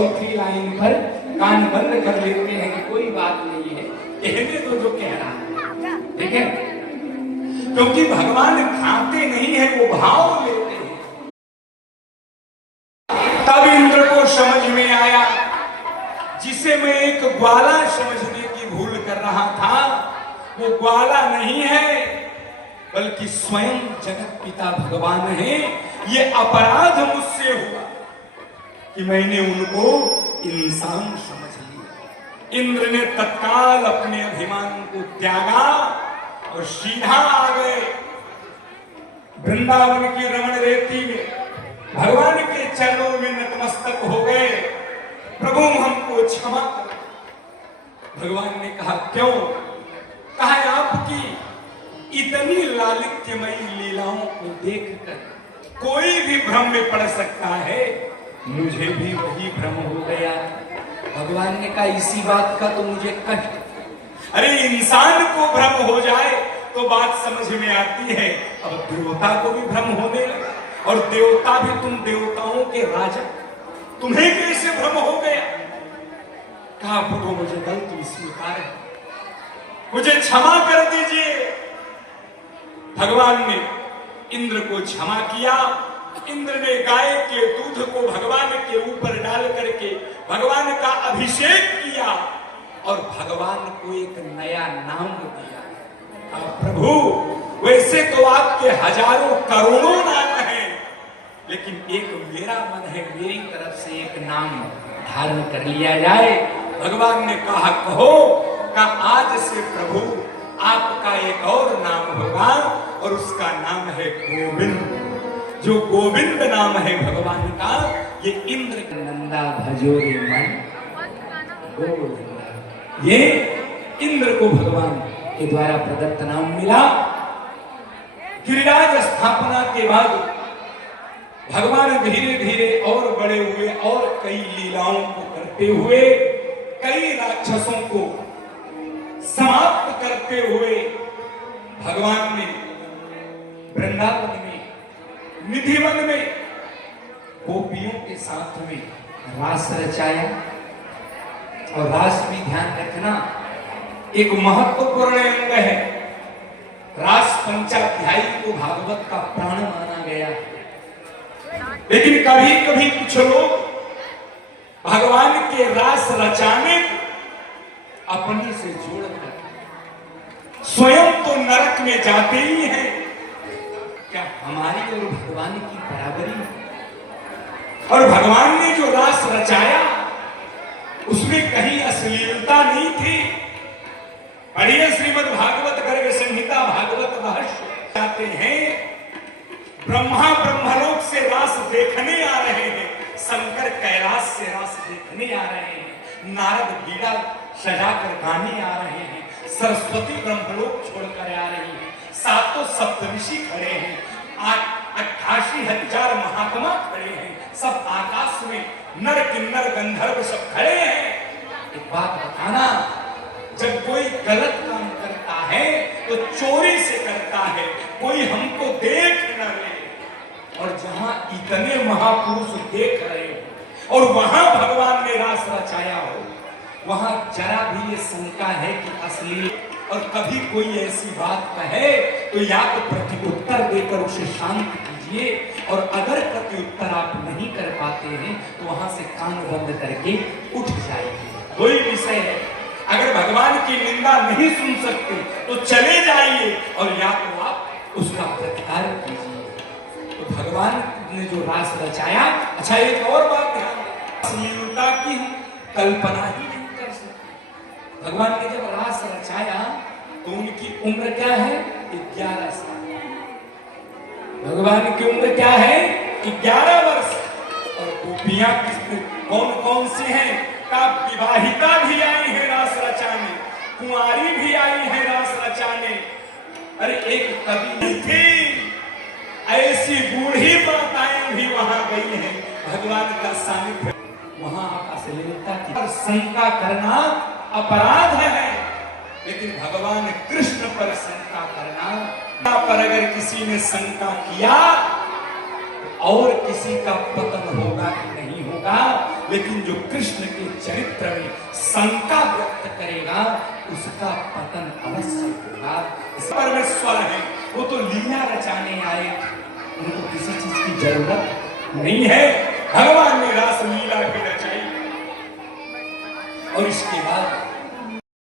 चौथी लाइन पर कान बंद कर लेते हैं कि कोई बात नहीं है, कहने तो जो कह रहा है, ठीक है। क्योंकि भगवान खाते नहीं है, वो भाव लेते हैं। तब इंद्र को समझ में आया, जिसे मैं एक ग्वाला समझने की भूल कर रहा था, वो ग्वाला नहीं है बल्कि स्वयं जगत पिता भगवान है। ये अपराध मुझसे हुआ कि मैंने उनको इंसान समझ लिया। इंद्र ने तत्काल अपने अभिमान को त्यागा और सीधा आ गए वृंदावन की रमण रेती में, भगवान के चरणों में नतमस्तक हो गए। प्रभु हमको क्षमा कर। भगवान ने कहा क्यों? कहा आपकी इतनी लालित्यमयी लीलाओं को देखकर कोई भी भ्रम में पड़ सकता है, मुझे भी वही भ्रम हो गया। भगवान ने कहा इसी बात का तो मुझे कष्ट। अरे इंसान को भ्रम हो जाए तो बात समझ में आती है, अब देवता को भी भ्रम होने लगा, और देवता भी, तुम देवताओं के राजा, तुम्हें कैसे भ्रम हो गया? कहा प्रभु मुझे गलती स्वीकार है, मुझे क्षमा कर दीजिए। भगवान ने इंद्र को क्षमा किया। इंद्र ने गाय के दूध को भगवान के ऊपर डाल करके भगवान का अभिषेक किया और भगवान को एक नया नाम दिया। प्रभु वैसे तो आपके हजारों करोड़ों नाम हैं, लेकिन एक मेरा मन है, मेरी तरफ से एक नाम धारण कर लिया जाए। भगवान ने कहा कहो। का आज से प्रभु आपका एक और नाम होगा और उसका नाम है गोविंद। जो गोविंद नाम है भगवान का, ये इंद्र का नंदा भजो रे मन गोविंद, ये इंद्र को भगवान के द्वारा प्रदत्त नाम मिला। गिरिराज स्थापना के बाद भगवान धीरे धीरे और बड़े हुए और कई लीलाओं को करते हुए, कई राक्षसों को समाप्त करते हुए भगवान ने वृंदावन में, निधिवन में गोपियों के साथ में रास रचाया। और रास में ध्यान रखना एक महत्वपूर्ण अंग है। रास पंचाध्यायी को भागवत का प्राण माना गया, लेकिन कभी कभी कुछ लोग भगवान के रास रचाने अपने से जोड़कर स्वयं तो नरक में जाते ही हैं, क्या हमारी और भगवान की बराबरी है? और भगवान ने जो रास रचाया उसमें कहीं अश्लीलता नहीं थी। पढ़िए श्रीमद् भागवत गर्ग संहिता भागवत रहस्य जाते हैं। ब्रह्मा ब्रह्मलोक से रास देखने आ रहे हैं, शंकर कैलाश से रास देखने आ रहे हैं, नारद बीड़ा सजाकर गाने आ रहे हैं, सरस्वती ब्रह्मलोक छोड़कर आ रही है, सातों सप्तऋषि खड़े हैं, 88,000 महात्मा खड़े हैं, सब आकाश में नर किन्नर गंधर्व सब खड़े हैं। एक बात बताना, जब कोई गलत काम करता है तो चोरी से करता है, कोई हमको देख न ले। और जहां इतने महापुरुष देख रहे हो और वहां भगवान ने रास रचाया हो, वहां जरा भी ये शंका है कि असली। और कभी कोई ऐसी बात कहे तो या तो प्रत्युत्तर देकर उसे शांत कीजिए, और अगर प्रत्युत्तर आप नहीं कर पाते हैं तो वहां से कान बंद करके उठ जाइए। कोई विषय है, अगर भगवान की निंदा नहीं सुन सकते तो चले जाइए, और या तो आप उसका प्रतिकार कीजिए। तो भगवान ने जो रास रचाया, अच्छा एक और बात ध्यान दें, अश्लीलता की हम कल्पना ही नहीं कर सकते। भगवान ने जब रास रचाया तो उनकी उम्र क्या है? 11 साल। भगवान की उम्र क्या है? 11 वर्ष। और गोपियां कौन कौन सी हैं? का विवाहिता भी आई है रास रचाने, कुंवारी भी आई है रास रचाने। अरे एक कवि थी, ऐसी बूढ़ी माताएं भी वहां गई हैं, भगवान का सानिध्य वहां अश्लीलता की शंका करना अपराध है, लेकिन भगवान कृष्ण पर शंका करना पर अगर किसी ने शंका किया और किसी का पतन होगा कि नहीं होगा, लेकिन जो कृष्ण के चरित्र में शंका व्यक्त करेगा उसका पतन अवश्य होगा। परमेश्वर है, वो तो लीला रचाने आए, उनको किसी चीज की जरूरत नहीं है।